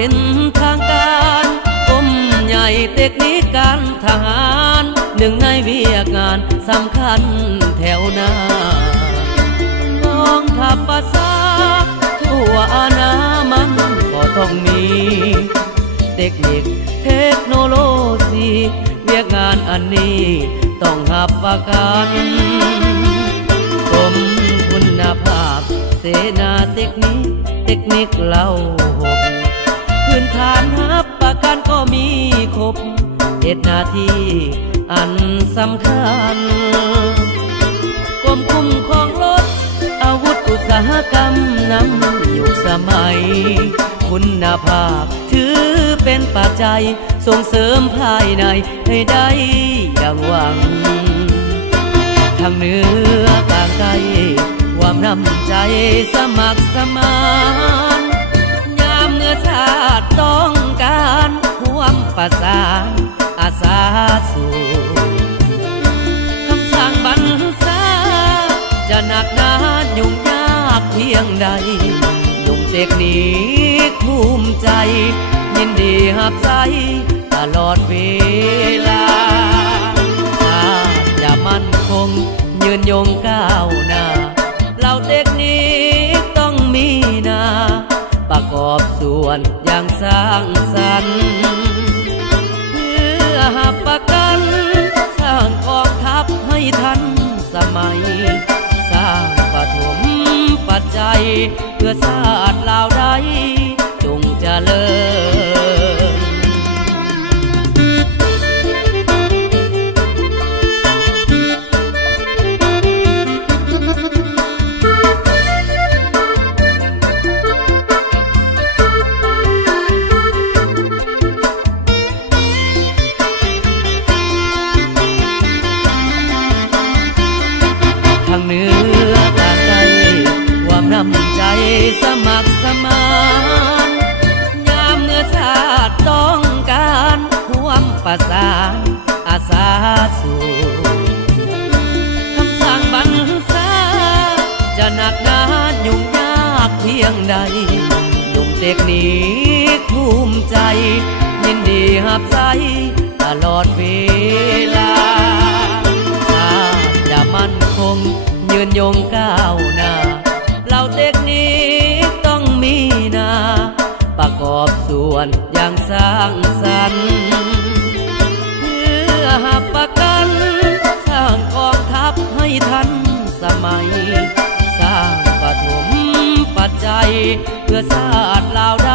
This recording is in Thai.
เป็นทางการกรมใหญ่เทคนิคการทหารหนึ่งในเวียกงานสำคัญแถวหน้ากองทัพภาษาทั่วอาณามันก็ต้องมีเทคนิคเทคโนโลยีเวียกงานอันนี้ต้องหับประกันกรมคุณภาพเสนาเทคนิคเล่าหกพื้นฐานหับประกันก็มีครบเหตุหน้าที่อันสำคัญกรมคุ้มครองรถอาวุธอุตสาหกรรมนำอยู่สมัยคุณภาพถือเป็นปัจจัยส่งเสริมภายในให้ได้ดังหวังทางเหนือกลางใต้ความน้ำใจสมัครสมานยามเมื่อชาติต้องการร่วมประสานอาสาสู่คำสั่งบรรษาจะหนักหนายุ่งยากเพียงใดหนุ่มเทคนิคภูมิใจยินดีหับใช้ตลอดเวลาชาติจะมั่นคงยืนยงก้าวหน้าเราเทคนิคต้องมีนาประกอบส่วนอย่างสร้างสรรค์เพื่อหับประกันสร้างกองทัพให้ทันสมัยสร้างปฐมปัจจัยเพื่อชาติลาวใดจงเจริญทางเหนือกลางใต้ความน้ำใจสมัครสมานยามเมื่อชาติต้องการร่วมประสานอาสาสู่คำสั่งบรรษาจะหนักหนายุ่งยากเพียงใดหนุ่มเทคนิคภูมิใจยินดีหับใช้ตลอดเวลาชาติจะมั่นคงยืนยงก้าวหน้าเราเทคนิคต้องมีนาประกอบส่วนอย่างสร้างสรรค์เพื่อหับประกันสร้างกองทัพให้ทันสมัยสร้างปฐมปัจจัยเพื่อชาติลาวใด